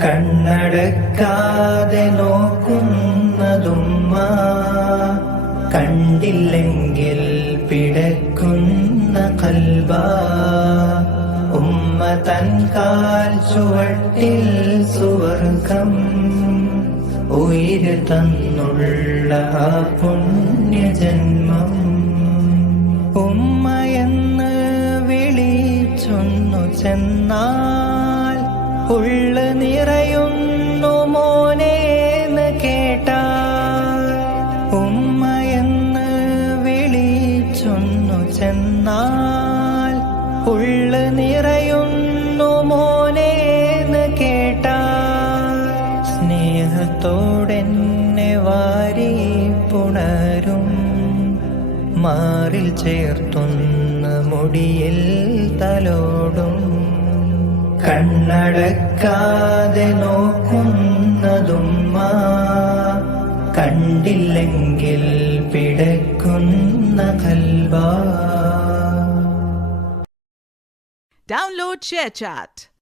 കണ്ണടക്കാതെ നോക്കുന്നതുമ്മ, കണ്ടില്ലെങ്കിൽ പിടക്കുന്ന കൽബാ. ഉമ്മ തൻ കാൽ ചുവട്ടിൽ സുവർഗം ഉയിര് തന്നുള്ള ആ പുണ്യജന്മം. ഉമ്മയെന്ന് വിളിച്ചൊന്നു ചെന്നാൽ ഉള്ളു നിറയുന്നു മോനേന്ന് കേട്ടാൽ. ഉമ്മയെന്ന് വിളിച്ചൊന്നു ചെന്നാൽ ഉള്ളു നിറയുന്നു മോനേന്ന് കേട്ടാൽ. സ്നേഹത്തോടെന്നെ വാരി പുണരും, മാറിൽ ചേർത്തുന്ന മുടിയിൽ തലോടും. കണ്ണടക്കാതെ നോക്കുന്നതുമ്മ, കണ്ടില്ലെങ്കിൽ പിടക്കുന്ന കൽബാ. Download ShareChat.